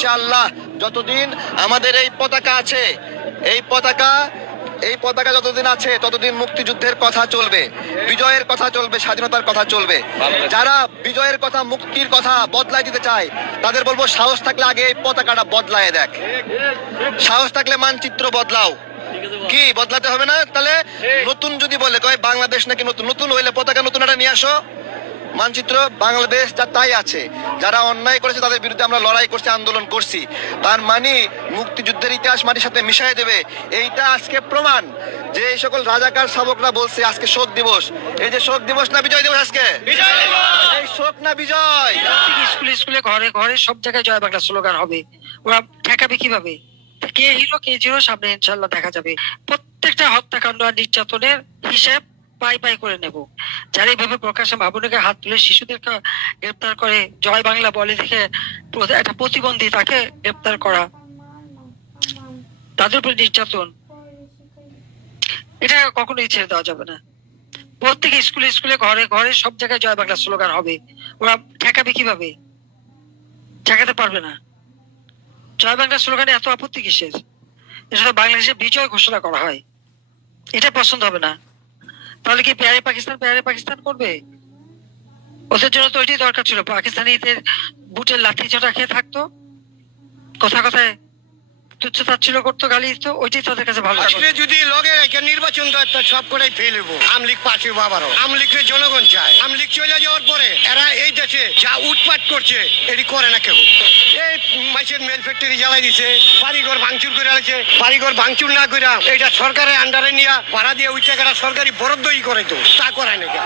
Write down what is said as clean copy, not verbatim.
ইনশাআল্লাহ যতদিন আমাদের এই পতাকা আছে, এই পতাকা যতদিন আছে ততদিন মুক্তিযুদ্ধের কথা চলবে, বিজয়ের কথা চলবে, স্বাধীনতার কথা চলবে। যারা বিজয়ের কথা, মুক্তির কথা বদলাই দিতে চায় তাদের বলবো সাহস থাকলে আগে এই পতাকাটা বদলায় দেখ। সাহস থাকলে মানচিত্র বদলাও। কি বদলাতে হবে না? তাহলে নতুন যদি বলে কয় বাংলাদেশ নাকি নতুন, নতুন হইলে পতাকা নতুন একটা নিয়ে আসো। মানচিত্র বাংলাদেশ যা তাই আছে। যারা অন্যায় করেছে তাদের বিরুদ্ধে আমরা লড়াই করছি, আন্দোলন করছি, তার মানে মুক্তিযুদ্ধের ইতিহাস মাটির সাথে মিশাই দেবে। এইটা আজকে প্রমাণ যে এই সকল রাজাকার শাবকরা বলছে আজকে শোক দিবস। এই যে শোক দিবস না বিজয় দিবস, আজকে এই শোক না বিজয়। স্কুলে স্কুলে ঘরে ঘরে সব জায়গায় জয় বাংলা স্লোগান হবে। ওরা ঠেকাবে কিভাবে? কে হিরো কে জিরো সামনে ইনশাল্লাহ দেখা যাবে। প্রত্যেকটা হত্যাকাণ্ড আর নির্যাতনের হিসেব পাই পাই করে নেব। যারা এইভাবে প্রকাশ্যে ভাবনাকে হাত তুলে শিশুদেরকে গ্রেপ্তার করে জয় বাংলা বলে দেখে একটা প্রতিবন্ধী তাকে গ্রেপ্তার করা, তাদের উপর নির্যাতন, এটা কখনোই ছেড়ে দেওয়া যাবে না। প্রত্যেক স্কুলে স্কুলে ঘরে ঘরে সব জায়গায় জয় বাংলা স্লোগান হবে। ওরা ঠেকাবে কিভাবে? ঠেকাতে পারবে না। জয় বাংলা স্লোগানে এত আপত্তি কিসের? এটা বাংলাদেশে বিজয় ঘোষণা করা হয়, এটা পছন্দ হবে না। তাহলে কি প্যারে পাকিস্তান করবে? ওদের জন্য তো ওইটাই দরকার ছিল, পাকিস্তানিদের বুটের লাঠি চটা খেয়ে থাকতো, কথা কথায় তুচ্ছতাচ্ছিল্য করতো, গালি দিত, ওইটাই তাদের কাছে ভালো লাগতো। যদি লগে রেখে নির্বাচন সব কটাই ফেলবো। আমলিগ পাশে বাবারও আমলিগকে জনগণ চায়। আমলিগ চলে যাওয়ার পরে এরা এই দেশে যা উৎপাত করছে এটি করে না কেউ। এই মাছের মেল ফ্যাক্টরি জ্বালাই দিছে, বাড়িঘর ভাঙচুর করে আছে। বাড়িঘর ভাঙচুর না করে এটা সরকারের আন্ডারে নিয়ে ভাড়া দিয়ে ওই টাকাটা সরকারি বরাদ্দই করে তো, তা করায় নাকি?